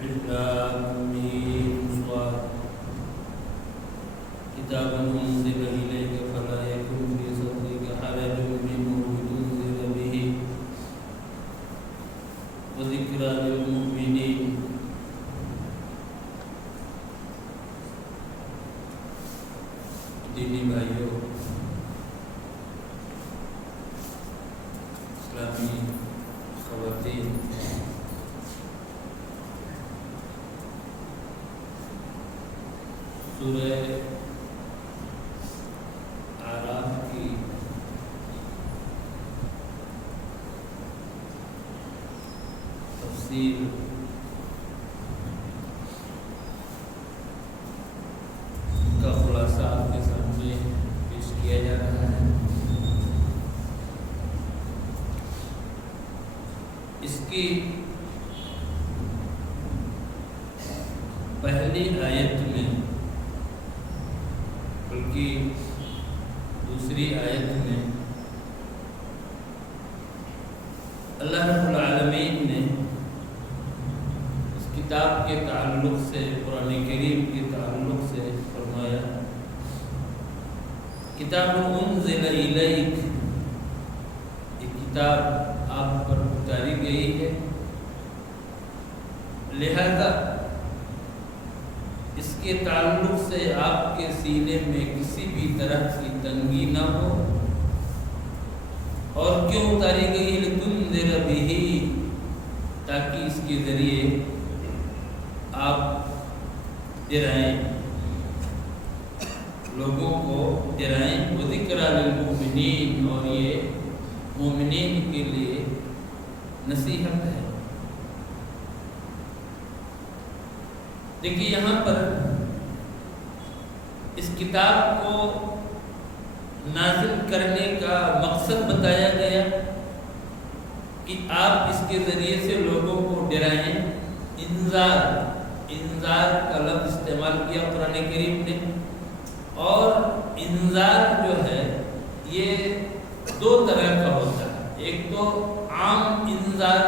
كتاب أنزل إليك فلا يكن في صدرك حرج منه لتنذر به وذكرى للمؤمنين. دینی بھائیوں، اسلامی خواتین، سورہ اعراف کی تفسیر کا خلاصہ آپ کے سامنے پیش کیا جا رہا ہے۔ اس کی پہلی آیت میں بلکہ دوسری آیت میں اللہ رب العالمین نے اس کتاب کے تعلق سے، قرآن کریم کے تعلق سے فرمایا کتاب انزل الیک، یہ کتاب آپ پر اتاری گئی ہے، لہذا اس کے تعلق سے آپ کے سینے میں کسی بھی طرح کی تنگی نہ ہو۔ اور کیوں اتاری گئی؟ لتنذر بہ، تاکہ اس کے ذریعے آپ ڈرائیں، لوگوں کو ڈرائیں۔ وذکریٰ للمؤمنین، اور یہ مومنین کے لیے نصیحت ہے۔ دیکھیے یہاں پر اس کتاب کو نازل کرنے کا مقصد بتایا گیا کہ آپ اس کے ذریعے سے لوگوں کو ڈرائیں۔ انذار کا لفظ استعمال کیا قرآن کریم نے، اور انذار جو ہے یہ دو طرح کا ہوتا ہے۔ ایک تو عام انذار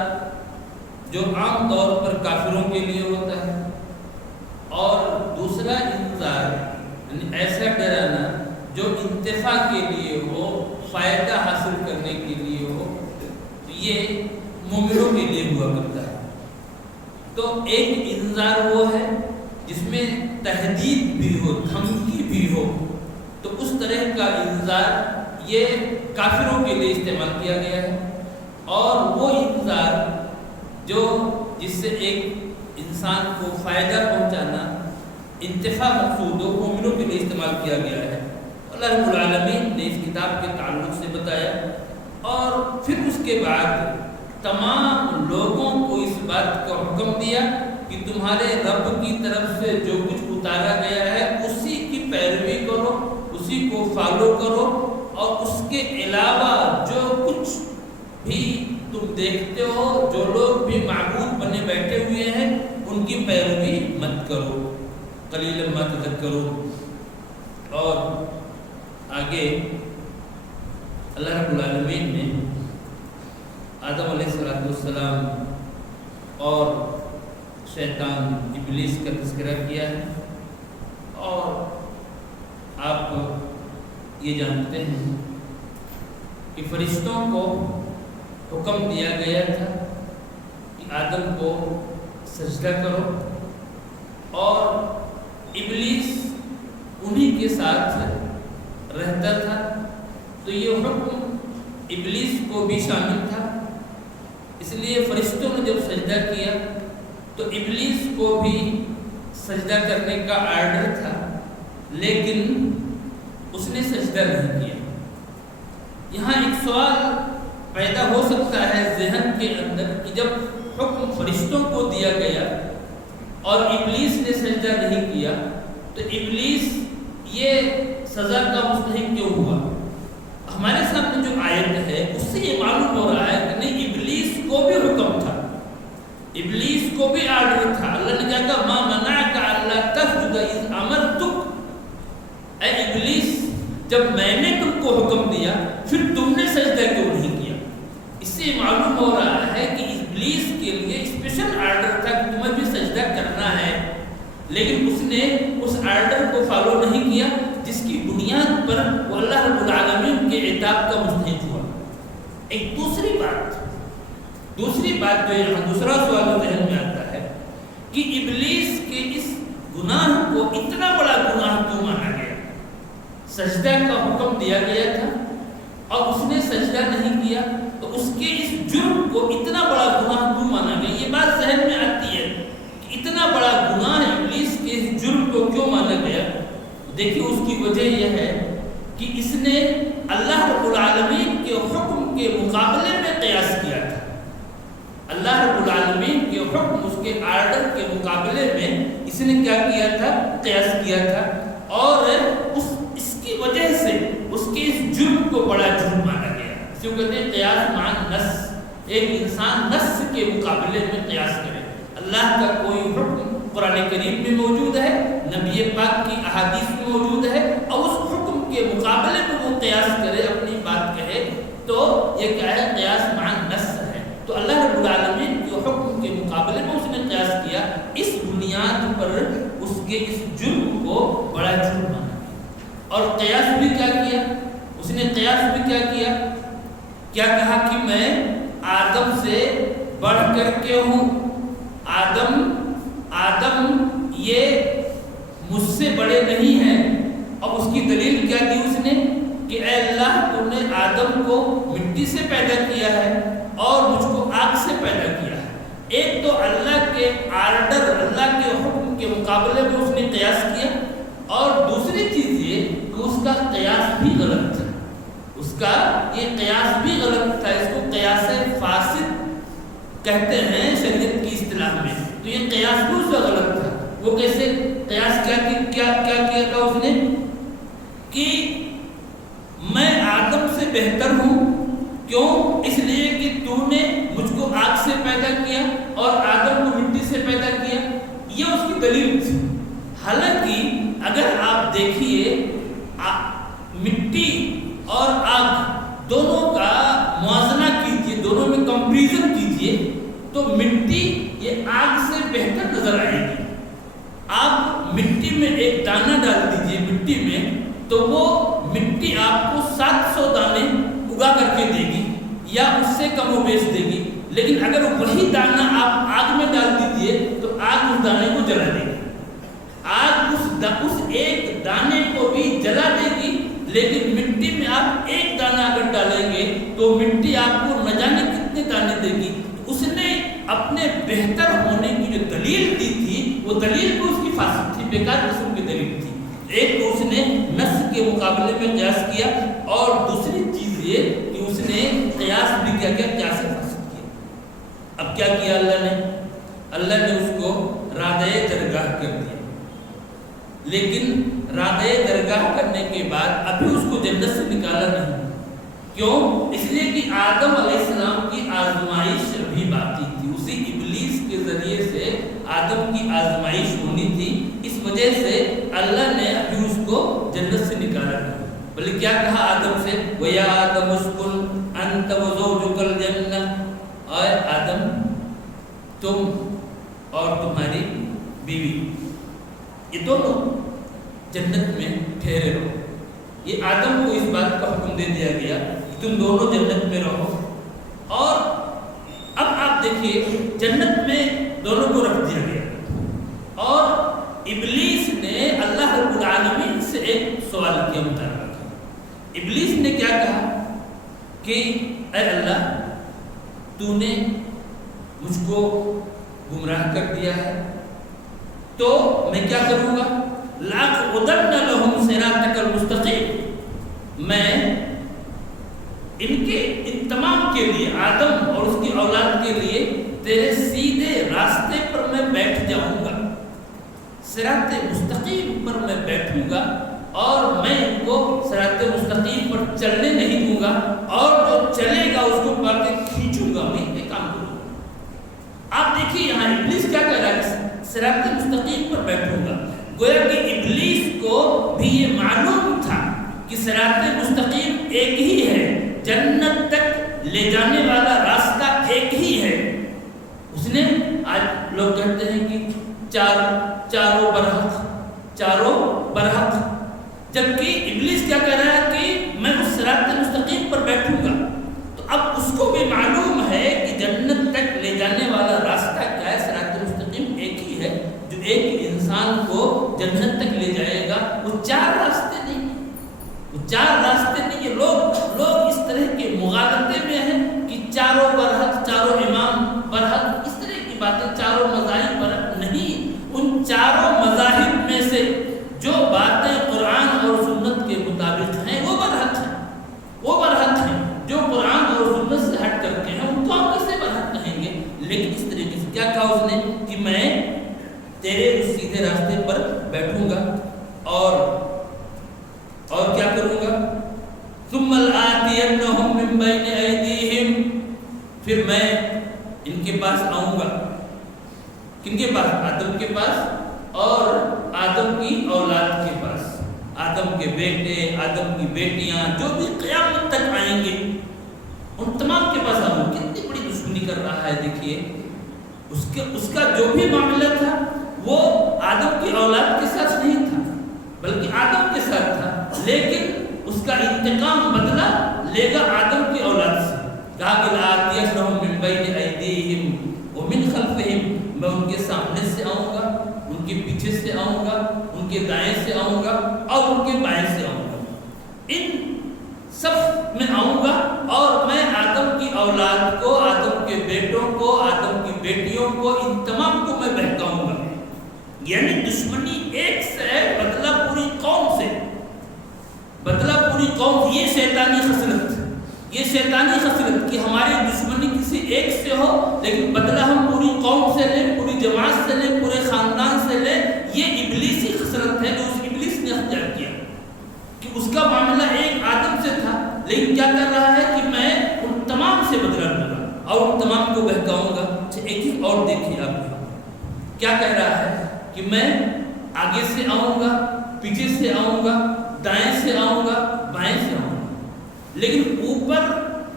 جو عام طور پر کافروں کے لیے ہوتا ہے، اور دوسرا انذار ایسا ڈرانا جو انتفاع کے لیے ہو، فائدہ حاصل کرنے کے لیے ہو، تو یہ مومنوں کے لیے ہوا کرتا ہے۔ تو ایک انذار وہ ہے جس میں تہدید بھی ہو، دھمکی بھی ہو، تو اس طرح کا انذار یہ کافروں کے لیے استعمال کیا گیا ہے۔ اور وہ انذار جس سے ایک انسان کو فائدہ پہنچانا، انتفاع مقصود ہو، مومنوں کے لیے استعمال کیا گیا ہے۔ اللہ رب العالمین نے اس کتاب کے تعلق سے بتایا، اور پھر اس کے بعد تمام لوگوں کو اس بات کا حکم دیا کہ تمہارے رب کی طرف سے جو کچھ اتارا گیا ہے اسی کی پیروی کرو، اسی کو فالو کرو، اور اس کے علاوہ جو کچھ بھی تم دیکھتے ہو، جو لوگ بھی معبود بنے بیٹھے ہوئے ہیں، ان کی پیروی مت کرو، قلیلا ما تذکرون۔ اور آگے اللہ رب العالمین نے آدم علیہ السلام اور شیطان ابلیس کا تذکرہ کیا ہے، اور آپ یہ جانتے ہیں کہ فرشتوں کو حکم دیا گیا تھا کہ آدم کو سجدہ کرو، اور ابلیس انہی کے ساتھ رہتا تھا، تو یہ حکم ابلیس کو بھی شامل تھا۔ اس لیے فرشتوں نے جب سجدہ کیا تو ابلیس کو بھی سجدہ کرنے کا آرڈر تھا، لیکن اس نے سجدہ نہیں کیا۔ یہاں ایک سوال پیدا ہو سکتا ہے ذہن کے اندر کہ جب حکم فرشتوں کو دیا گیا اور ابلیس نے سجدہ نہیں کیا، تو ابلیس یہ سزا کا مستحق کیوں ہوا؟ ہمارے سامنے جو آیت ہے اس سے یہ معلوم ہو رہا ہے کہ نہیں، ابلیس کو بھی حکم تھا، ابلیس کو بھی آرڈر تھا۔ اللہ نے کہا ما منعک الا تسجد اذ امرتک، اے ابلیس جب میں نے تم کو حکم دیا پھر تم نے سجدہ کیوں نہیں کیا؟ اس سے معلوم ہو رہا ہے کہ ابلیس کے لیے اسپیشل آرڈر تھا کہ تمہیں بھی سجدہ لیکن اس نے اس آرڈر کو فالو نہیں کیا جس کی بنیاد پر وہ اللہ رب العالمین کے عتاب کا مستحق ہوا۔ ایک دوسری بات جو یہاں دوسرا سوال ذہن میں آتا ہے کہ ابلیس کے اس گناہ کو اتنا بڑا گناہ کیوں مانا گیا؟ سجدہ کا حکم دیا گیا تھا اور اس نے سجدہ نہیں کیا، تو اس کے اس جرم کو اتنا بڑا گناہ کیوں مانا گیا؟ یہ بات ذہن میں آتی ہے کہ اتنا بڑا گناہ ابلیس کے اس جرم کو کیوں مانا گیا؟ دیکھیے اس کی وجہ یہ ہے کہ اس نے اللہ رب العالمین کے حکم کے مقابلے میں قیاس کیا تھا۔ اللہ رب العالمین کے حکم، اس کے آرڈر کے مقابلے میں اس نے کیا کیا تھا؟ قیاس کیا تھا، اور اس کی وجہ سے اس کے اس جرم کو بڑا جرم مانا گیا۔ اس کو کہتے ہیں قیاس مع نص، ایک انسان نص کے مقابلے میں قیاس کرے۔ اللہ کا کوئی حکم قرآن کریم میں موجود ہے، نبی پاک کی احادیث میں موجود ہے، اور اس حکم کے مقابلے میں وہ قیاس کرے، اپنی بات کہے، تو یہ کیا ہے؟ قیاس مع نص ہے۔ تو اللہ رب العالمین کے حکم کے مقابلے میں اس نے قیاس کیا، اس بنیاد پر اس کے اس جرم کو بڑا جرم مانا۔ اور قیاس بھی کیا کیا؟ اس نے قیاس بھی کیا کیا؟ کیا کہا کہ میں آدم سے بڑھ کر کے ہوں، آدم یہ مجھ سے بڑے نہیں ہیں۔ اور اس کی دلیل کیا دی اس نے کہ اے اللہ، تو نے آدم کو مٹی سے پیدا کیا ہے اور مجھ کو آگ سے پیدا کیا ہے۔ ایک تو اللہ کے آرڈر، اللہ کے حکم کے مقابلے میں اس نے قیاس کیا، اور دوسری چیز یہ کہ اس کا قیاس بھی غلط تھا، اس کا یہ قیاس بھی غلط تھا۔ اس کو قیاس فاسد کہتے ہیں شریعت کی اصطلاح میں۔ تو یہ قیاس بھی اس کا غلط تھا۔ وہ کیسے قیاس کیا تھا اس نے کہ میں آدم سے بہتر ہوں، کیوں؟ اس لیے کہ تو نے مجھ کو آگ سے پیدا کیا اور آدم کو مٹی سے پیدا کیا۔ یہ اس کی دلیل تھی۔ حالانکہ اگر آپ دیکھیے مٹی اور آگ دونوں کا موازنہ کیجئے، دونوں میں کمپیریزن کیجئے، تو مٹی یہ آگ سے بہتر نظر آئے گی۔ آپ مٹی میں ایک دانہ ڈال دیجئے مٹی میں، تو وہ مٹی آپ کو 700 دانے اگا کر کے دے گی یا اس سے کم و بیش دے گی۔ لیکن اگر وہی دانہ آپ آگ میں ڈال دیجئے تو آگ اس دانے کو جلا دے گی۔ آگ اس ایک دانے کو بھی جلا دے گی، لیکن مٹی میں آپ ایک دانہ اگر ڈالیں گے تو مٹی آپ کو نہ جانے کتنے دانے دے گی۔ اس نے اپنے بہتر ہونے کی جو دلیل دی تھی، وہ دلیل بھی اس کی فاسد تھی، بیکار قسم کی دلیل تھی۔ ایک تو اس نے نص کے مقابلے میں قیاس کیا، اور دوسری چیز یہ کہ اس نے قیاس بھی کیا قیاس فاسد کیا۔ اب کیا کیا اللہ نے اس کو رادۂ درگاہ کر دیا، لیکن رادۂ درگاہ کرنے کے بعد ابھی اس کو جنت سے نکالا نہیں۔ کیوں؟ اس لیے کہ آدم علیہ السلام کی آزمائش ابھی باقی تھی، اسی ابلیس کے ذریعے سے آدم کی آزمائش ہونی تھی۔ اس وجہ سے اللہ نے ابھی اس کو جنت سے نکالا نہیں، بلکہ کیا کہا آدم سے؟ وَيَا آدَمُ اسْكُنْ أَنْتَ وَزَوْجُكَ الْجَنَّةَ، اے آدم تم اور تمہاری بیوی یہ دونوں جنت میں ٹھہرے رہو۔ یہ آدم کو اس بات کا حکم دے دیا گیا کہ تم دونوں جنت میں رہو۔ اور اب آپ دیکھیے جنت میں دونوں کو رکھ دیا گیا، اور ابلیس نے اللہ رب العالمین سے ایک سوال کیا مطابق۔ ابلیس نے کیا کہا کہ اے اللہ، تو نے مجھ کو گمراہ کر دیا ہے، تو میں کیا کروں گا؟ لَأَقْعُدَنَّ لَهُمْ صِرَاطَكَ الْمُسْتَقِيمَ، میں ان تمام کے لیے، آدم اور اس کی اولاد کے لیے تیرے سیدھے راستے پر میں بیٹھ جاؤں گا، صراط مستقیم پر میں بیٹھوں گا، اور میں ان کو صراط مستقیم پر چلنے نہیں دوں گا، اور جو چلے گا اس کو پکڑ کے کھینچوں گا، میں یہ کام کروں گا۔ آپ دیکھیے یہاں ابلیس کیا کہہ رہا ہے؟ صراط مستقیم پر بیٹھوں گا۔ گویا کہ ابلیس کو بھی یہ معلوم تھا کہ صراط مستقیم ایک ہی ہے، جنت تک لے جانے والا راستہ ایک ہی ہے۔ اس نے، آج لوگ کہتے ہیں کہ چاروں برحق، جبکہ ابلیس کیا کہہ رہا ہے کہ میں اس صراط مستقیم پر بیٹھوں گا. تو اب اس کو بھی معلوم ہے کہ جنت تک لے جانے والا راستہ کیا ہے. صراط مستقیم ایک ہی ہے جو ایک انسان کو جنت تک لے جائے گا. وہ چار راستے نہیں ہیں. لوگ اس طرح کے مغالطے میں ہیں کہ چاروں برحق، چاروں امام برحق، اس طرح کی باتیں. چاروں مذاہب برحق نہیں. ان چاروں مذاہب میں سے جو باتیں قرآن اور سنت کے مطابق ہیں وہ برحق ہیں. جو قرآن اور سنت سے ہٹ کر کے ہیں ان کو ہم کیسے برحق کہیں گے. لیکن اس طریقے سے کیا کہا اس نے کہ میں تیرے اس سیدھے راستے پر بیٹھوں گا اور کیا کروں گا. ثم لآتینہم من بین ایدیہم، پھر میں ان کے پاس آؤں گا. کن کے پاس؟ آدم کے پاس اور آدم کی اولاد کے پاس. آدم کے بیٹے، آدم کی بیٹیاں، جو بھی قیامت تک آئیں گے ان تمام کے پاس آؤں گا. کتنی بڑی دشمنی کر رہا ہے. دیکھیے اس کا جو بھی معاملہ تھا وہ آدم کی اولاد کے ساتھ نہیں تھا بلکہ آدم کے ساتھ تھا. لیکن اس کا انتقام بدلہ لے گا آدم کی اولاد سے. کہا کہ لآتینہم من بین ایدیہم ومن خلفہم، میں ان کے سامنے سے آؤں گا، ان کے پیچھے سے آؤں گا، ان کے دائیں سے آؤں گا اور ان کے بائیں سے آؤں گا. ان سب میں آؤں گا اور میں آدم کی اولاد کو، آدم کے بیٹوں کو، آدم کی بیٹیوں کو، ان تمام کو میں بہکاؤں گا. یعنی دشمنی ایک سے ہے، بدلہ پوری قوم سے. یہ شیطانی خصلت کہ ہماری دشمنی کسی ایک سے ہو لیکن بدلہ ہم پوری قوم سے لیں، پوری جماعت سے لیں، پورے خاندان سے لیں. یہ ابلیسی خصلت ہے جو اس ابلیس نے اختیار کیا کہ اس کا معاملہ ایک آدم سے تھا لیکن کیا کر رہا ہے کہ میں ان تمام سے بدلہ لوں گا اور ان تمام کو بہکاؤں گا. ایک چیز اور دیکھیے آپ کیا کہہ رہا ہے کہ میں آگے سے آؤں گا، پیچھے سے آؤں گا، دائیں سے آؤں گا، بائیں سے آؤں گا. لیکن اوپر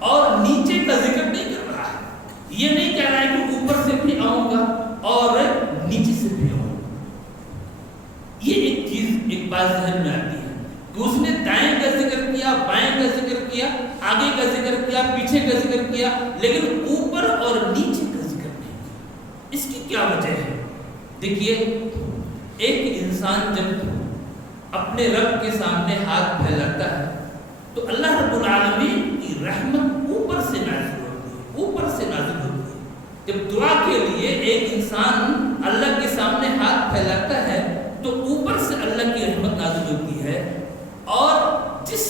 اور نیچے کا ذکر نہیں کر رہا ہے. یہ نہیں کہہ رہا ہے کہ اوپر سے بھی آؤں گا اور نیچے سے بھی آؤں گا. یہ ایک چیز ایک بات ذہن میں آتی ہے کہ اس نے دائیں کا ذکر کیا، بائیں کا ذکر کیا، آگے کا ذکر کیا، پیچھے کا ذکر کیا، لیکن اوپر اور نیچے کا ذکر نہیں کیا. اس کی کیا وجہ ہے؟ دیکھیے ایک انسان جب اپنے رب کے سامنے ہاتھ پھیلاتا ہے تو اللہ رب العالمین کی رحمت اوپر سے نازل ہوتی ہے. جب دعا کے لیے ایک انسان اللہ کے سامنے ہاتھ پھیلاتا ہے تو اوپر سے اللہ کی رحمت نازل ہوتی ہے. اور جس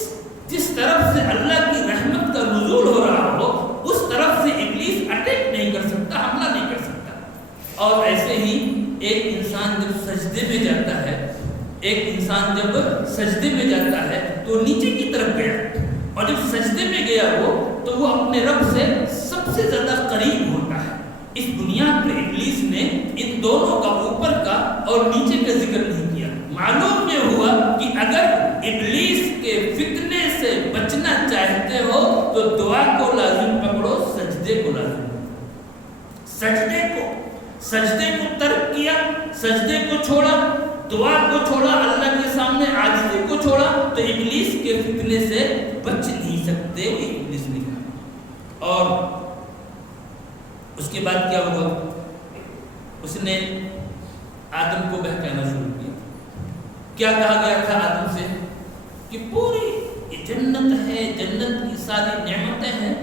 طرف سے اللہ کی رحمت کا نزول ہو رہا ہو اس طرف سے ابلیس اٹیک نہیں کر سکتا، حملہ نہیں کر سکتا. اور ایسے ہی ایک انسان جب سجدے میں جاتا ہے تو نیچے کی طرف گیا اور جب سجدے میں گیا تو وہ اپنے رب سے سب سے زیادہ قریب ہوتا ہے. اس بنیاد پہ ابلیس نے ان دونوں کا اوپر کا اور نیچے کا ذکر نہیں کیا. معلوم یہ ہوا کہ اگر ابلیس کے فتنے سے بچنا چاہتے ہو تو دعا کو لازم پکڑو، سجدے کو لازم پکڑو. سجدے کو ترک کیا، سجدے کو چھوڑا، دعا کو چھوڑا، اللہ کے سامنے عاجزی کو چھوڑا تو ابلیس کے فتنے سے بچ نہیں سکتے. وہ ابلیس نے کہا. اور اس کے بعد کیا ہوا؟ اس نے آدم کو بہکانا شروع کیا. کیا کہا گیا تھا آدم سے کہ پوری جنت ہے، جنت کی ساری نعمتیں ہیں،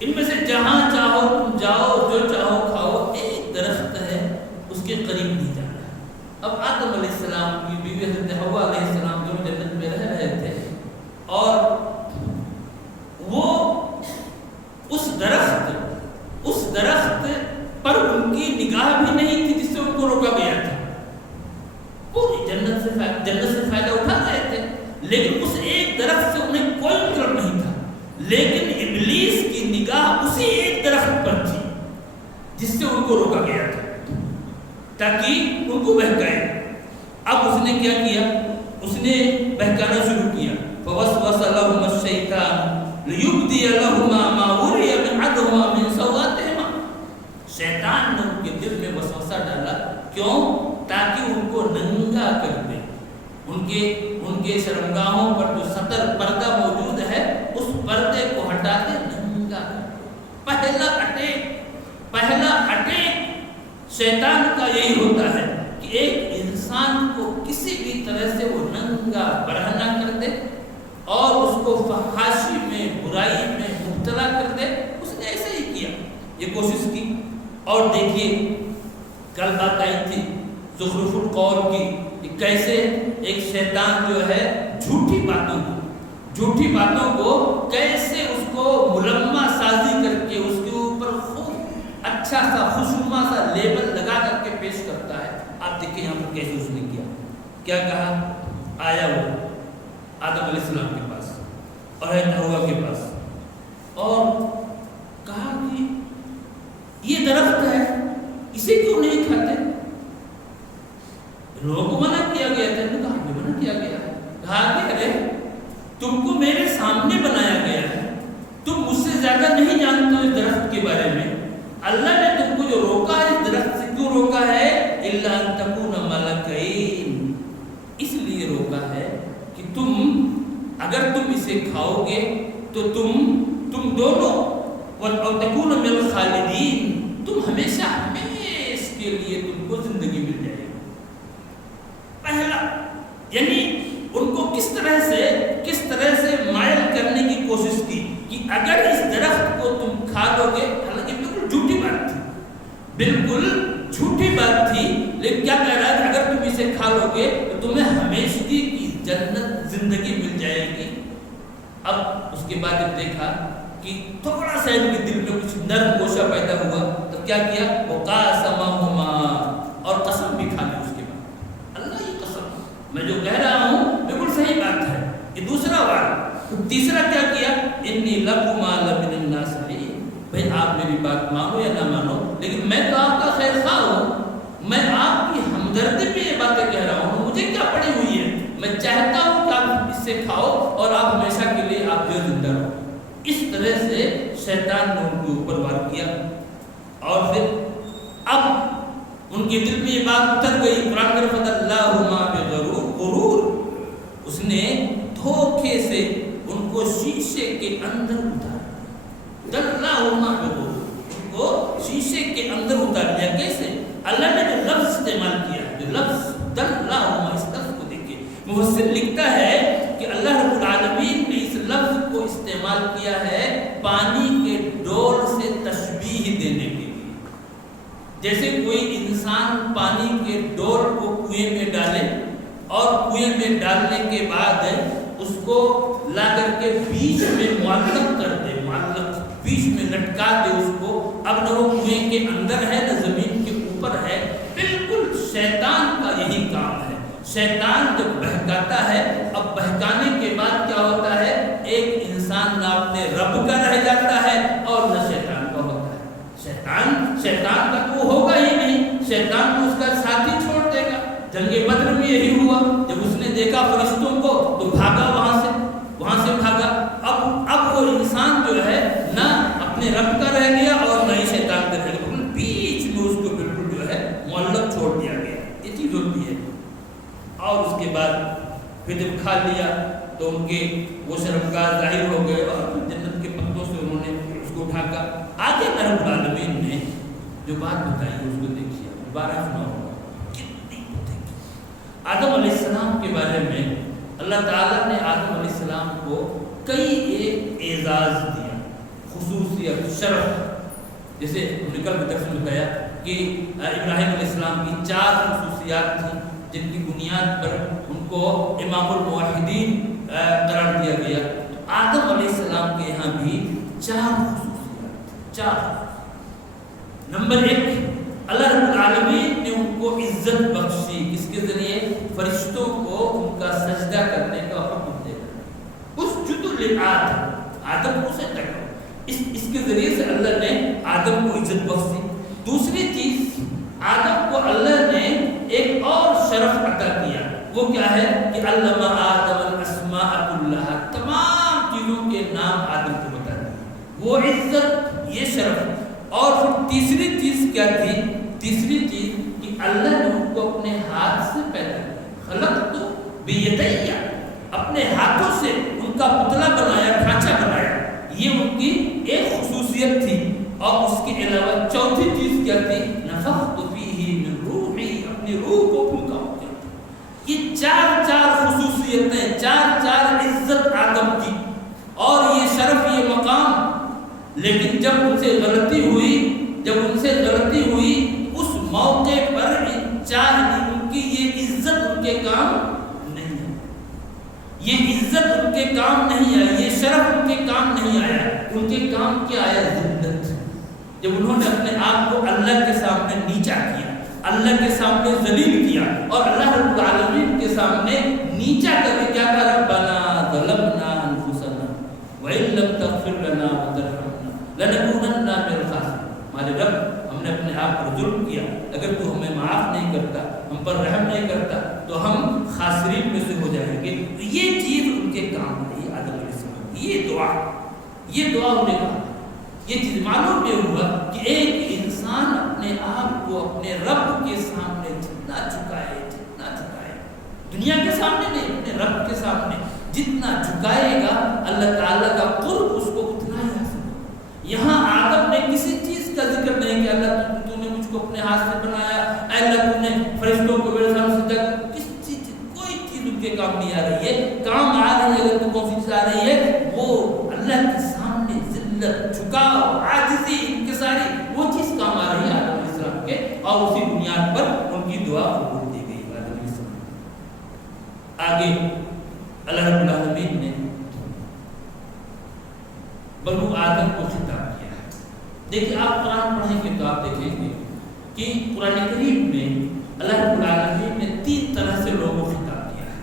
ان میں سے جہاں چاہو تم جاؤ، جو چاہو کھاؤ، ایک درخت ہے اس کے قریب نہیں جانا. اب آدم علیہ السلام کی بیوی حضرت حوا علیہ السلام جو جنت میں رہ رہے تھے اور وہ اس درخت پر ان کی نگاہ بھی نہیں تھی جس سے ان کو روکا گیا تھا. پوری جنت سے فائدہ اٹھا رہے تھے لیکن اس ایک درخت سے انہیں کوئی مطلب نہیں تھا. لیکن ابلیس کی نگاہ اسی ایک درخت پر تھی جس سے ان کو روکا گیا تھا تاکہ ان کو بہکائے. اب اس نے کیا کیا؟ اس نے بہکانا شروع کیا. فوسوس لهما الشیطان لیبدی لهما ما وري من عدوما من سواتهما. شیطان نے ان کے دل میں وسوسہ ڈالا کیوں؟ تاکہ ان کو ننگا کر دے، ان کے شرمگاہوں پر جو ستر پردہ موجود ہے اس پردے کو ہٹا کے ننگا کر دے۔ پہلا اٹیک شیطان کا یہی ہوتا ہے کہ ایک انسان کو کسی بھی طرح سے وہ ننگا برہنہ کر دے اور اس کو فحاشی میں، برائی میں مبتلا کر دے۔ اس نے ایسے ہی کیا، یہ کوشش کی۔ اور دیکھیے کل بات آئی تھی زخرف القول کی کہ کیسے ایک شیطان جو ہے جھوٹی باتوں کو کیسے اس کو ملمہ سازی کر کے اس کے اوپر خوب اچھا سا خوشنما سا لیبل لگا کر کے پیش کرتا ہے۔ آپ دیکھیں یہاں پر کیسے اس نے کیا کہا؟ آیا وہ آدم علیہ السلام کے پاس اور حوا کے پاس اور کہا کہ یہ درخت ہے، اسے کیوں نہیں کھاتے؟ لوگوں کو منع کیا گیا تھا، انہوں نے کہا ہمیں منع کیا گیا ہے۔ کہا کہ ارے تم کو میرے سامنے بنایا گیا ہے، تم مجھ سے زیادہ نہیں جانتے ہو اس درخت کے بارے میں۔ اللہ نے تم کو جو روکا ہے اس درخت سے کیوں روکا ہے؟ الا ان تکون ملکین، اس لیے روکا ہے کہ اگر تم اسے کھاؤ گے تو تم دونوں وَتَكُونَ مِنَ الْخَالِدِينَ، تم ہمیشہ کے لیے تم کو زندگی مل جائے گی۔ پہلا یعنی ان کو کس طرح سے مائل کرنے کی کوشش کی کہ اگر اس درخت کو تم کھا لو گے، حالانکہ بالکل جھوٹی بات تھی، لیکن کیا کہہ رہا ہے؟ اگر تم اسے کھا لو گے تو تمہیں ہمیشگی کی جنت زندگی مل جائے گی۔ اب اس کے بعد جب دیکھا کہ تھوڑا سا ان کے دل میں کچھ نرم گوشہ پیدا ہوا تو کیا کیا؟ وَقَاسَمَهُمَا، اور قسم بھی کھا لی اس کے بعد۔ اللہ یہ قسم میں جو کہہ رہا ہوں بالکل صحیح بات ہے، یہ دوسرا بات۔ تیسرا کیا کیا؟ انی لکما لمن الناصحین، بھائی آپ میری بات مانو یا نہ مانو لیکن میں تو آپ کا خیر خواہ ہوں، میں آپ کی ہمدردی میں یہ باتیں کہہ رہا ہوں، مجھے کیا پڑی ہوئی ہے؟ میں چاہتا ہوں کہ آپ اس سے کھاؤ اور آپ ہمیشہ کے لیے آپ جو زندہ رہو۔ اس طرح سے شیطان نے ان کے اوپر وار کیا اور پھر اب ان کے دل میں یہ بات اتر گئی۔ قرآن میں فَدَلَّاهُمَا بِغُرُورٍ، اس نے دھوکے سے ان کو شیشے کے اندر اتار دیا۔ دَلَّاهُمَا بِغُرُورٍ، ان کو شیشے کے اندر اتار دیا۔ کیسے؟ اللہ نے جو لفظ استعمال کیا، جو لفظ دَلَّاهُمَا، اس لفظ کو دیکھیں، مفسر لکھتا ہے کہ اللہ رب العالمین نے اس لفظ کو استعمال کیا ہے پانی کے ڈول سے تشبیہ دینے کے لیے۔ جیسے کوئی انسان پانی کے ڈول کو کنویں میں ڈالے اور کنویں میں ڈالنے کے بعد اس کو لا کر کے بیچ میں معلق کر دے، بیچ میں لٹکا دے اس کو، اب نہ وہ کنویں کے اندر ہے نہ زمین کے اوپر ہے۔ بالکل شیطان کا یہی کام ہے۔ شیطان جب بہکاتا ہے، اب بہکانے کے بعد کیا ہوتا ہے؟ ایک انسان نہ اپنے رب کا رہ جاتا ہے اور نہ شیطان کا ہوتا ہے۔ شیطان کا تو ہوگا ہی نہیں، شیطان تو اس کا ساتھی چھوڑ دے گا۔ جنگ بدر میں یہی ہوا، جب اس نے دیکھا فرشتوں کو تو بھاگا، وہاں سے بھاگا۔ اب وہ انسان جو ہے نہ اپنے رب کا رہ گیا اور نہ ہی شیطان کا رہ گیا، بیچ میں اس کو بالکل جو ہے معلق چھوڑ دیا گیا۔ یہ چیز ہوتی ہے۔ اور اس کے بعد پھر جب کھا لیا تو ان کے وہ شرمگاہ ظاہر ہو گئے اور جنت کے پتوں سے انہوں نے اس کو اٹھا کر آگے رب العالمین نے جو بات بتائی اس کو دیکھیے، دوبارہ سنا ہوگا کتنی آدم علیہ السلام کے بارے میں اللہ تعالیٰ نے آدم علیہ السلام کو کئی ایک اعزاز دیا، خصوصیت، شرف۔ جیسے نکل کے طرف سے بتایا کہ ابراہیم علیہ السلام کی 4 خصوصیات تھیں جن کی بنیاد پر ان کو امام الموحدین قرار دیا گیا۔ تو آدم علیہ السلام کے یہاں بھی 4 خصوصیات، 4۔ نمبر 1، اللہ رب العالمین نے ان کو عزت بخشی، کس کے ذریعے؟ فرشتوں کو ان کا سجدہ کرنے کا حکم دے کر۔ اسجد لآدم، آدم کو سجدہ کرو، اس کے ذریعے سے اللہ نے آدم کو عزت بخشی۔ دوسری چیز، آدم کو اللہ نے ایک اور شرف عطا کیا، وہ کیا ہے کہ علم آدم الاسماء کلھا، تمام چیزوں کے نام آدم کو بتا دیے، وہ عزت، یہ شرف۔ اور پھر تیسری چیز کیا تھی؟ تیسری چیز کہ اللہ نے ان کو اپنے ہاتھ سے پیدا کیا، خلقت بیدیا، اپنے ہاتھوں سے ان کا پتلا بنایا، ڈھانچہ بنایا. یہ ان کی ایک خصوصیت تھی. اور اس کے علاوہ چوتھی چیز کیا تھی؟ نفخت فیہ من روحی، اپنی روح کو پھونکا ہو گیا. یہ چار خصوصیتیں، چار عزت آدم کی اور یہ شرف، یہ مقام. لیکن جب ان سے غلطی ہوئی اس موقع پر ان کی یہ عزت ان کے کام نہیں آئی، یہ عزت ان کے کام نہیں آئی، یہ شرف ان کے کام نہیں آیا. ان کے کام کیا آیا؟ ذلت. جب انہوں نے اپنے آپ کو اللہ کے سامنے نیچا کیا، اللہ کے سامنے ذلیل کیا اور اللہ رب العالمین کے سامنے نیچا کر کے کیا کہا؟ ربنا ظلمنا انفسنا وان لم تغفر لنا وترحمنا لنکونن من الخاسرین. ہمارے رب، ہم نے اپنے آپ پر ظلم کیا، اگر تو ہمیں معاف نہیں کرتا، ہم پر رحم نہیں کرتا تو ہم خاسرین میں سے ہو جائیں گے. تو یہ چیز ان کے کام آئی آدم علیہ السلام. یہ دعا انہیں کہا. یہ چیز معلوم یہ ہوا کہ ایک انسان اپنے آپ کو اپنے رب کے سامنے جتنا جھکائے، دنیا کے سامنے نہیں، اپنے رب کے سامنے جتنا جھکائے گا، اللہ تعالیٰ کا قرب اس کو اتنا ہی حاصل ہوگا. یہاں آدم نے کسی چیز کا ذکر نہیں کیا. اللہ تو نے مجھ کو اپنے ہاتھ سے بنایا، اے اللہ تو نے فرشتوں کو میرے سامنے سجدہ. کوئی چیز ان کے کام نہیں آ رہی ہے. کام آ رہی ہے، اگر تو کون سی چیز آ رہی ہے، وہ اللہ کے سامنے ذلت، جھکاؤ، عاجزی، انکساری، وہ چیز کام آ رہی ہے آدم علیہ السلام کے. اور اسی بنیاد پر ان کی دعا قبول دی گئی آدم علیہ السلام. آگے اللہ رب العالمین نے بنو آدم کو خطاب کیا ہے. دیکھیں آپ قرآن پڑھیں گے تو آپ دیکھیں گے کہ قرآن کریم میں اللہ رب العالمین نے 3 طرح سے لوگوں کو خطاب کیا ہے.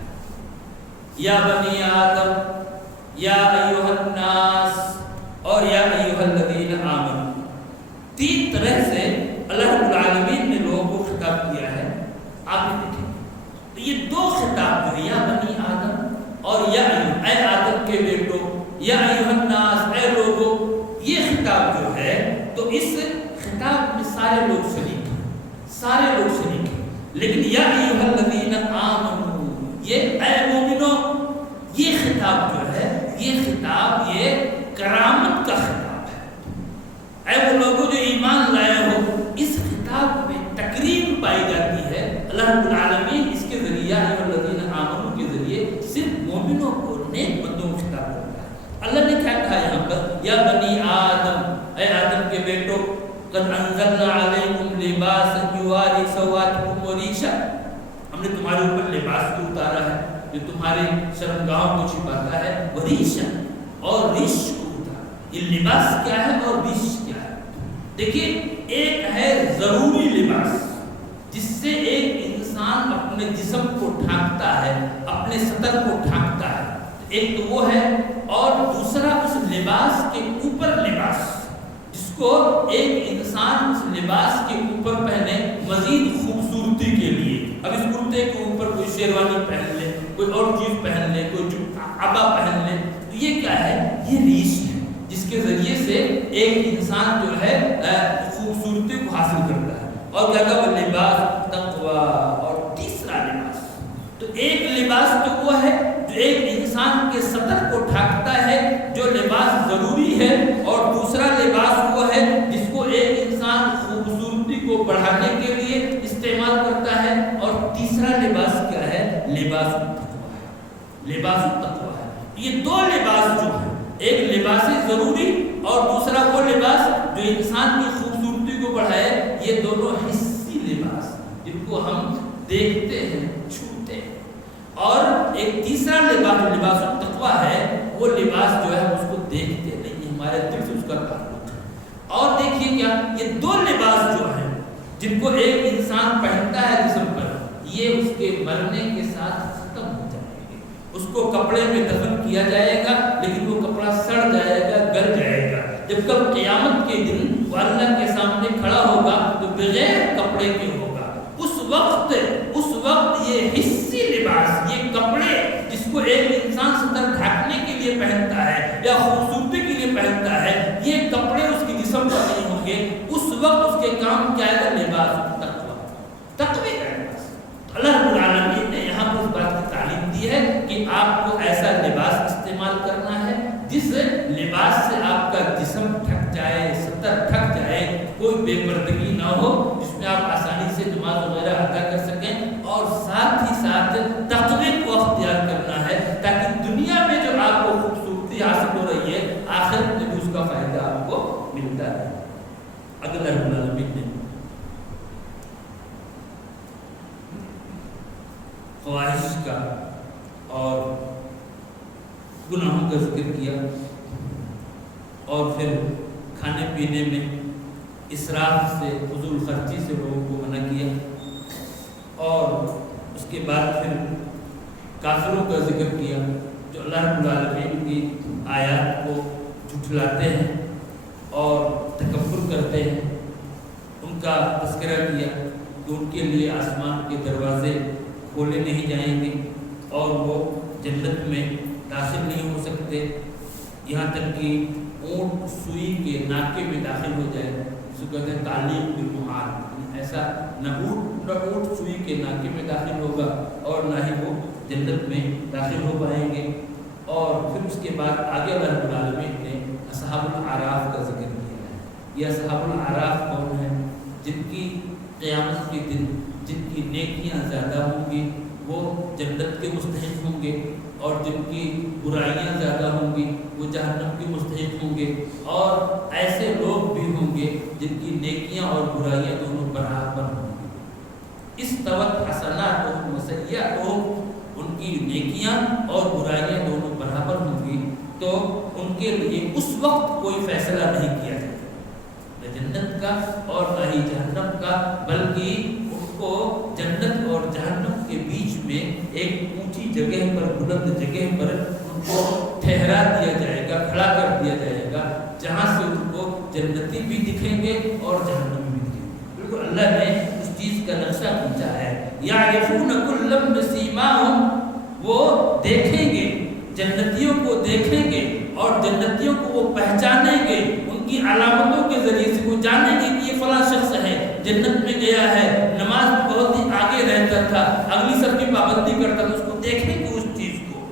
یا بنی آدم، یا ایھا الناس اور یا ایھا الذین آمنوا. 3 طرح سے اللہ رب العالمین نے لوگوں کو خطاب کیا ہے. آپ دیکھیں تو یہ 2 خطاب جو ہے، یا بنی آدم اور یا اے آدم کے بیٹو، یا ایھا الناس، اے لوگوں، یہ خطاب جو ہے تو اس خطاب میں سارے لوگ شریک ہیں. لیکن یا ایھا الذین آمنوا، یہ اے مومنو، یہ خطاب جو ہے، یہ خطاب یہ کرامت کا خطاب ہے. اے وہ لوگوں جو ایمان لائے ہو، اس خطاب میں تکریم پائی جاتی ہے. اللہ رب العالمین اس کے ذریعے، ایھا الذین آمنوا کے ذریعے صرف مومنوں کو، نیک بندوں کو خطاب کرتا ہے. اللہ نے کیا کہا یہاں پر؟ یا بنی آدم، اے آدم کے بیٹو، قد انزلنا علیکم لباسا یواری سوآتکم وریشا، ہم نے تمہارے اوپر لباس کو اتارا ہے جو تمہارے شرمگاہوں کو چھپاتا ہے. وریشا، اور ریش کو اتارا. یہ لباس کیا ہے اور ریش کیا ہے؟ دیکھیے، ایک ہے ضروری لباس جس سے ایک انسان اپنے جسم کو ڈھانکتا ہے، اپنے سطر کو ڈھانکتا ہے، ایک تو وہ ہے. اور دوسرا اس لباس کے اوپر لباس، جس کو ایک انسان اس لباس کے اوپر پہنے مزید خوبصورتی کے لیے. اب اس کرتے کے اوپر کوئی شیروانی پہن لے، کوئی اور چیز پہن لے، کوئی عبا پہن لے، تو یہ کیا ہے؟ یہ ریش ہے جس کے ذریعے سے ایک انسان جو ہے خوبصورتی کو حاصل کرتا ہے. اور کیا کہا؟ وہ لباس تقوی. اور تیسرا لباس، تو ایک لباس تو وہ ہے جو ایک انسان کے سطر کو ڈھانکتا ہے، جو لباس ضروری ہے. اور دوسرا لباس وہ ہے جس کو ایک انسان خوبصورتی کو بڑھانے کے لیے استعمال کرتا ہے. اور تیسرا لباس کیا ہے؟ لباس التقویٰ ہے. لباس التقویٰ ہے. یہ 2 لباس جو ہیں، ایک لباس ضروری اور دوسرا وہ لباس جو انسان کی خوبصورتی کو بڑھائے، یہ دونوں حسی لباس جن کو ہم دیکھتے ہیں، چھوتے ہیں. اور ایک تیسرا لباس جو لباس التقویٰ ہے، وہ لباس جو ہے اس کو دیکھتے نہیں، ہمارے دل سے اس کا تعلق ہے. اور دیکھیے کیا، یہ 2 لباس جو ہیں جن کو ایک انسان پہنتا ہے جسم پر، یہ اس کے مرنے کے ساتھ ختم ہو جائیں گے. اس کو کپڑے میں دفن کیا جائے گا، لیکن وہ کپڑا سڑ جائے گا، گل جائے گا. جب کل قیامت کے دن وہ اللہ کے سامنے کھڑا ہوگا تو بغیر کپڑے کے ہوگا. اس وقت یہ حسی لباس، یہ کپڑے جس کو ایک انسان سطر ڈھانکنے کے لیے پہنتا ہے یا خوبصورتی کے لیے پہنتا ہے، یہ کپڑے اس کے جسم پر نہیں ہوں گے. اس وقت اس کے کام کیا ہے؟ لباس تقویٰ، تقوی کا لباس. بے پردگی نہ ہو، جس میں آپ آسانی سے نماز وغیرہ ادا کر سکیں، اور ساتھ ہی ساتھ تقوی کو اختیار کرنا ہے تاکہ دنیا میں جو آپ کو خوبصورتی حاصل ہو رہی ہے آخرت میں بھی اس کا فائدہ آپ کو ملتا ہے۔ اگر رب العالمین نے خواہش کا اور گناہوں کا ذکر کیا، اور پھر کھانے پینے میں اسراف سے، فضول خرچی سے لوگوں کو منع کیا، اور اس کے بعد پھر کافروں کا ذکر کیا جو اللہ رب العالمین کی آیات کو جھٹلاتے ہیں اور تکبر کرتے ہیں، ان کا تذکرہ کیا کہ ان کے لیے آسمان کے دروازے کھولے نہیں جائیں گے اور وہ جنت میں داخل نہیں ہو سکتے، یہاں تک کہ اونٹ سوئی کے ناکے میں داخل ہو جائے، جس کو کہتے ہیں تعلیم بالمحال، ایسا نہ اونٹ سوئی کے ناکے میں داخل ہوگا اور نہ ہی وہ جنت میں داخل ہو پائیں گے۔ اور پھر اس کے بعد آگے اللہ رب العالمین نے اصحاب الاعراف کا ذکر کیا ہے۔ یہ اصحاب الاعراف کون ہیں؟ جن کی قیامت کے دن جن کی نیکیاں زیادہ ہوں گی وہ جنت کے مستحق ہوں گے، اور جن کی برائیاں زیادہ ہوں گی وہ جہنم کے مستحق ہوں گے، اور ایسے لوگ بھی ہوں گے جن کی نیکیاں اور برائیاں دونوں برابر ہوں گی۔ استوت حسناتہم وسیئاتہم، ان کی نیکیاں اور برائیاں دونوں برابر ہوں گی، تو ان کے لیے اس وقت کوئی فیصلہ نہیں کیا جائے گا، نہ جنت کا اور نہ ہی جہنم کا، بلکہ ان کو جنت اور جہنم کے بیچ میں ایک اونچی جگہ پر، بلند جگہ پر ان کو ٹھہرا دیا جائے گا، کھڑا کر دیا جائے گا، جہاں سے ان کو جنتی بھی دکھیں گے اور جہنم بھی دکھیں گے۔ بالکل اللہ نے اس چیز کا نقشہ کھینچا ہے۔ یعرفون کلا بسیماہم، وہ دیکھیں گے، جنتیوں کو دیکھیں گے اور جنتیوں کو وہ پہچانیں گے، ان کی علامتوں کے ذریعے سے وہ جانیں گے کہ یہ فلاں شخص ہے، جنت میں گیا ہے، نماز میں بہت ہی آگے رہتا تھا، اگلی سب کی پابندی کرتا تھا، اس کو دیکھیں گے اس چیز کو،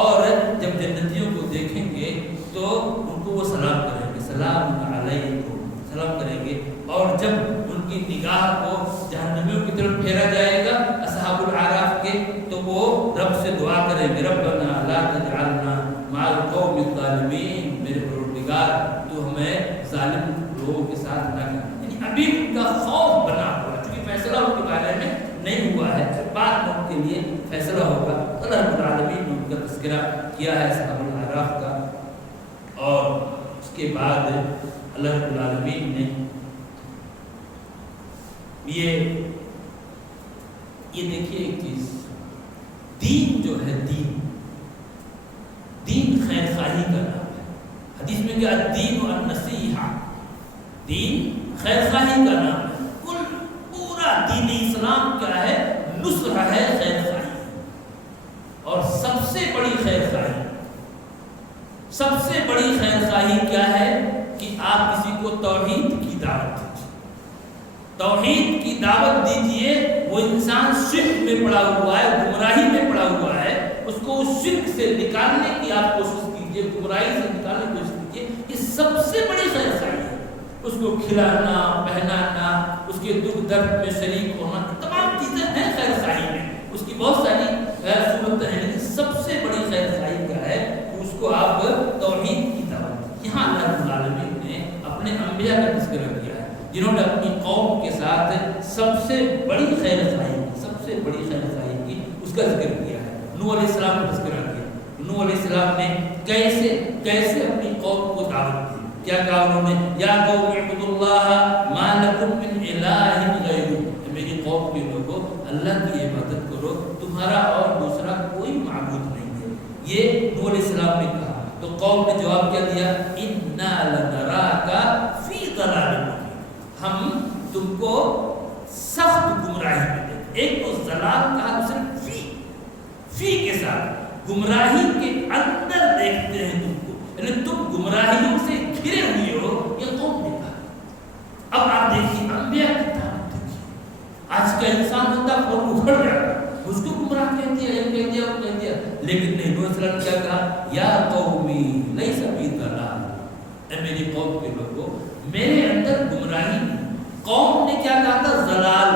اور جب جنتیوں کو دیکھیں گے تو ان کو وہ سلام کریں گے، سلام علیکم، سلام کریں گے، اور جب ان کی نگاہ کو جہنمیوں کی طرف پھیرا جائے گا اصحاب الاعراف کے، تو وہ رب سے دعا کریں گے، ربنا لا تجعلنا مع القوم الظالمین، میرے پروردگار تو ہمیں ظالم لوگوں کے ساتھ نہ کر۔ یعنی ابھی ان کا خوف بنا ہوا، چونکہ فیصلہ ان کے بارے میں نہیں ہوا ہے، بعد میں ان کے لیے فیصلہ ہوگا۔ اللہ رب العالمین نے ان کا تذکرہ کیا ہے اصحاب الاعراف کا، اور اس کے بعد اللہ رب العالمین نے یہ دیکھیے ایک چیز، دین جو ہے، دین خیر خواہی کا نام ہے۔ حدیث میں کیا دین و النصیحہ، دین خیر خواہی کا نام ہے۔ پورا دین اسلام کیا ہے؟ نصرہ ہے، خیر خواہی، اور سب سے بڑی خیر خواہی، سب سے بڑی خیر خواہی کیا ہے کہ آپ کسی کو توحید کی دعوت دیجیے، توحید کی دعوت دیجیے۔ وہ انسان شرک میں پڑا ہوا ہے، گمراہی میں پڑا ہوا ہے، اس کو اس شرک سے نکالنے کی آپ کوشش کیجیے، گمراہی سے نکالنے کی کوشش کیجیے، یہ سب سے بڑی خیر خواہی ہے۔ اس کو کھلانا، پہنانا، اس کے دکھ درد میں شریک ہونا، تمام چیزیں ہیں خیر خواہی میں، اس کی بہت ساری صورتیں ہیں، لیکن سب سے بڑی خیر خواہی کیا ہے کہ اس کو آپ توحید کی دعوت۔ یہاں اللہ رب العالمین نے اپنے انبیاء کا تذکرہ کیا ہے جنہوں نے اپنی قوم کے ساتھ سب سے بڑی خیر خواہی کی، سب سے بڑی خیر خواہی کی، اس کا ذکر کیا ہے۔ نوح علیہ السلام کا تذکرہ کیا، نوح علیہ السلام نے کیسے اپنی قوم کو دعوت دی، کیا کہا انہوں نے، یا قوم اعبدوا اللہ ما لکم من الہ غیرہ، میری قوم کے لوگوں اللہ کی عبادت کرو، تمہارا اور دوسرا کوئی معبود نہیں ہے۔ یہ نوح علیہ السلام نے کہا تو قوم نے جواب کیا دیا، انا لنراک فی ضلال مبین، ہم تم کو سخت گمراہی میں دیکھتے۔ ایک تو ضلال کہا، دوسرے فی کے ساتھ گمراہی کے اندر دیکھتے ہیں تم کو، یعنی تم گمراہیوں سے گھرے ہوئے ہو، یہ قوم نے کہا۔ اب آپ دیکھیے انبیاء کی دعوت دیکھیے، آج کا انسان ہوتا اور اکھڑ جاتا، اس کو گمراہ کہہ دیا، یہ کہہ دیا، وہ کہہ دیا، لیکن نہیں، نبی صلی اللہ علیہ وسلم کیا کہا، یا قومی لیس بی ضلال، اے میری قوم کے لوگوں، میرے اندر گمراہی نہیں، قوم نے کیا کہا تھا؟ زلال.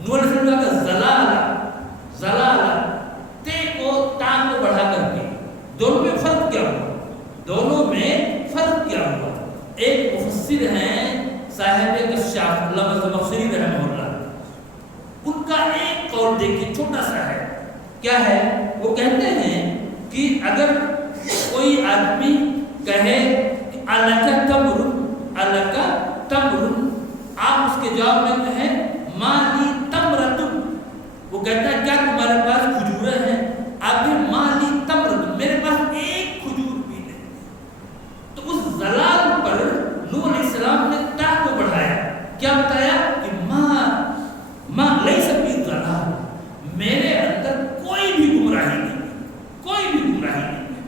نوح علیہ السلام نے کہا تھا زلالہ. زلالہ تے کو تا کو بڑھا کر کے. دونوں میں فرق کیا ہوا؟ دونوں میں فرق کیا ہوا؟ ایک مفسر ہیں صاحب کشاف علامہ زمخشری رحمہ اللہ، ان کا ایک قول دیکھیے چھوٹا سا ہے. کیا ہے؟ وہ کہتے ہیں کہ اگر کوئی آدمی کہے کہ الکا تمر، الکا تمر، آپ اس کے جواب میں کہیں مالی تمرۃ. وہ کہتا ہے کیا تمہارے پاس کھجوریں ہیں؟ آپ کے مالی تمرۃ، میرے پاس ایک کھجور بھی نہیں. تو اس زلال پر نوح علیہ السلام نے تا کو بڑھایا. کیا بتایا کہ ماں لیس بی ضلال، میرے اندر کوئی بھی گمراہی نہیں، کوئی بھی گمراہی نہیں.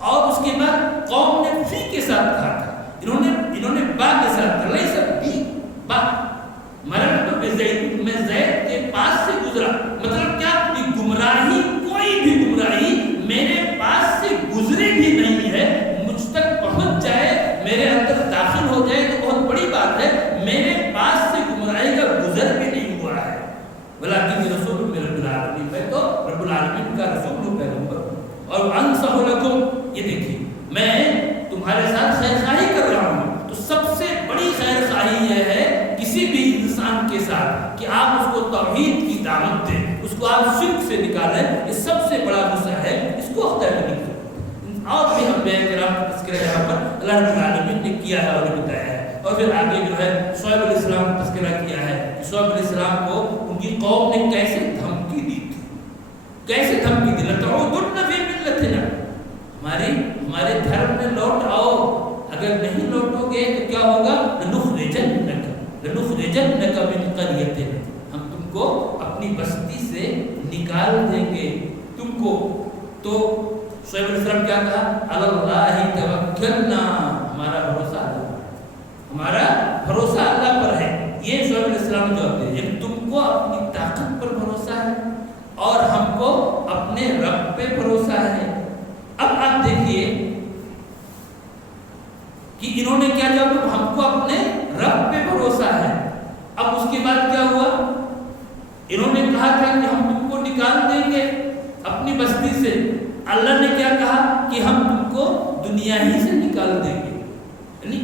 اور اس کے بعد قوم نے فی کے ساتھ کہا تھا، انہوں نے با کے ساتھ کہا لیس بی با. مررت بزید، میں زید کے پاس سے گزرا. مطلب کیا کہ گمراہی، کوئی بھی گمراہی میرے پاس سے گزرے بھی نہیں ہے. مجھ تک پہنچ جائے، میرے اندر داخل ہو جائے تو بہت بڑی بات ہے. میرے پاس سے گمراہی کا گزر بھی نہیں ہوا ہے. ولیکن رسول من رب العالمین، میں تو رب العالمین کا رسول ہوں، پیغمبر. اور انصح لکم، یہ دیکھیے میں تمہارے ساتھ خیر خواہی کر رہا ہوں. تو سب سے بڑی خیر خواہی یہ ہے کسی بھی انسان کے ساتھ کہ آپ اس کو توحید کی دعوت دیں، اس کو آپ شرک سے نکالیں. یہ سب سے بڑا غصہ ہے، اس کو اختیار نہیں کریں. اور بھی ہم بے کرام کا تذکرہ یہاں پر اللہ رب العالمین نے کیا ہے اور بتایا ہے. اور پھر آگے جو ہے شعیب علیہ السلام کا تذکرہ کیا ہے کہ شعیب علیہ السلام کو ان کی قوم نے کیسے دھمکی دی تھی، کیسے دھمکی دی. لتعودن فی ملتنا، ہمارے دھرم میں لوٹ آؤ، اگر نہیں لوٹو گے تو کیا ہوگا؟ لنخرجنک من قریتنا، ہم تم کو اپنی بستی سے نکال دیں گے تم کو. تو شعیب علیہ السلام کیا کہا؟ اللہ توکلنا، ہمارا بھروسہ اللہ، ہمارا بھروسہ اللہ پر ہے. یہ شعیب علیہ السلام نے جواب دیا، تم کو اپنی طاقت پر بھروسہ ہے اور ہم کو اپنے رب پہ بھروسہ ہے. اب آپ دیکھیے کہ انہوں نے کیا جواب، ہم کو اپنے رب پہ بھروسہ ہے. اب اس کے بعد کیا ہوا؟ انہوں نے کہا تھا کہ ہم تم کو نکال دیں گے اپنی بستی سے. اللہ نے کیا کہا کہ ہم تم کو دنیا ہی سے نکال دیں گے. یعنی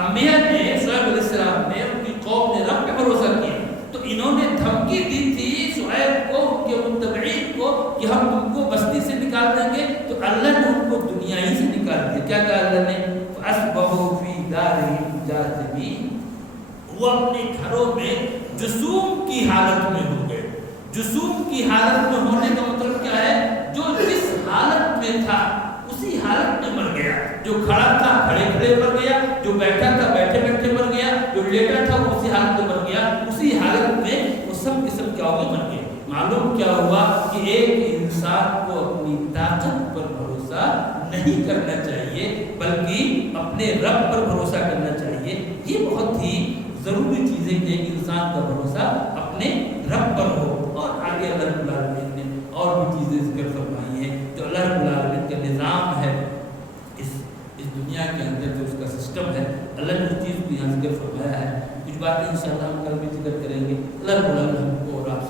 انبیاء نے، شعیب علیہ السلام نے، ان کی قوم نے رب پہ بھروسہ کیا. تو انہوں نے دھمکی دی تھی شعیب کو، ان کے متبعین کو کہ ہم تم کو بستی سے نکال دیں گے. تو اللہ نے ان کو دنیا ہی سے نکال دیا. کیا کہا اللہ نے؟ فَأَصْبَحُوا فِي دَارِهِمْ جَاثِمِينَ، وہ اپنے گھروں میں جسوم کی حالت میں ہو گئے. جسوم کی حالت میں ہونے کا مطلب کیا ہے؟ جو جس حالت میں تھا اسی حالت میں مر گیا. جو کھڑا تھا کھڑے کھڑے مر گیا، جو بیٹھا تھا بیٹھے بیٹھے مر گیا، جو لیٹا تھا وہ اسی حالت میں مر گیا. اسی حالت میں وہ سب کے سب کیا ہو گئے؟ مر گئے. معلوم کیا ہوا کہ ایک انسان کو اپنی طاقت پر بھروسہ نہیں کرنا چاہیے بلکہ اپنے رب پر بھروسہ کرنا چاہیے. یہ بہت ہی ضروری چیز ہے کہ ایک انسان کا بھروسہ اپنے رب پر ہو. اور آگے اللہ رب العالمین نے اور بھی چیزیں ذکر فرمائی ہیں جو اللہ رب العالمین کا نظام ہے اس دنیا کے اندر، جو اس کا سسٹم ہے. اللہ نے اس چیز کو یہاں ذکر فرمایا ہے. کچھ باتیں انشاءاللہ ہم کل بھی ذکر کریں گے. اللہ رب العالمین ہم کو اور آپ